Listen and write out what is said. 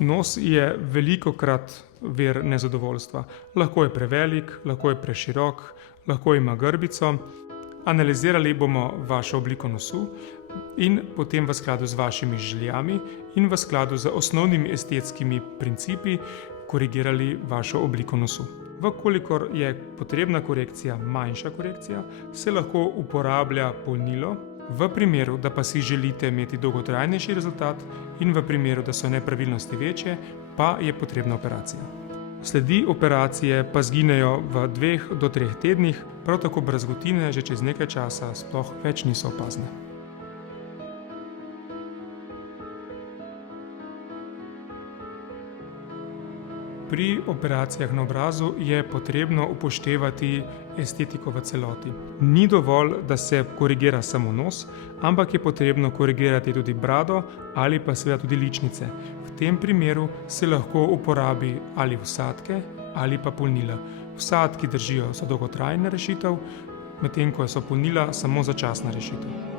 Nos je velikokrat vir nezadovoljstva. Lahko je prevelik, lahko je preširok, lahko ima grbico. Analizirali bomo vašo obliko nosu in potem v skladu z vašimi željami in v skladu z osnovnimi estetskimi principi korigirali vašo obliko nosu. Vkolikor je potrebna korekcija, manjša korekcija, se lahko uporablja polnilo. V primeru, da pa si želite imeti dolgotrajnejši rezultat in v primeru, da so nepravilnosti večje, pa je potrebna operacija. Sledi operacije pa zginejo v 2 do 3 tednih, prav tako brazgotine že čez nekaj časa sploh več niso opazne. Pri operacijah na obrazu je potrebno upoštevati estetiko v celoti. Ni dovolj, da se korigira samo nos, ampak je potrebno korigirati tudi brado ali pa seveda tudi ličnice. V tem primeru se lahko uporabi ali vsadke ali pa polnila. Vsadki držijo za dolgotrajno rešitev, medtem ko so polnila samo začasna rešitev.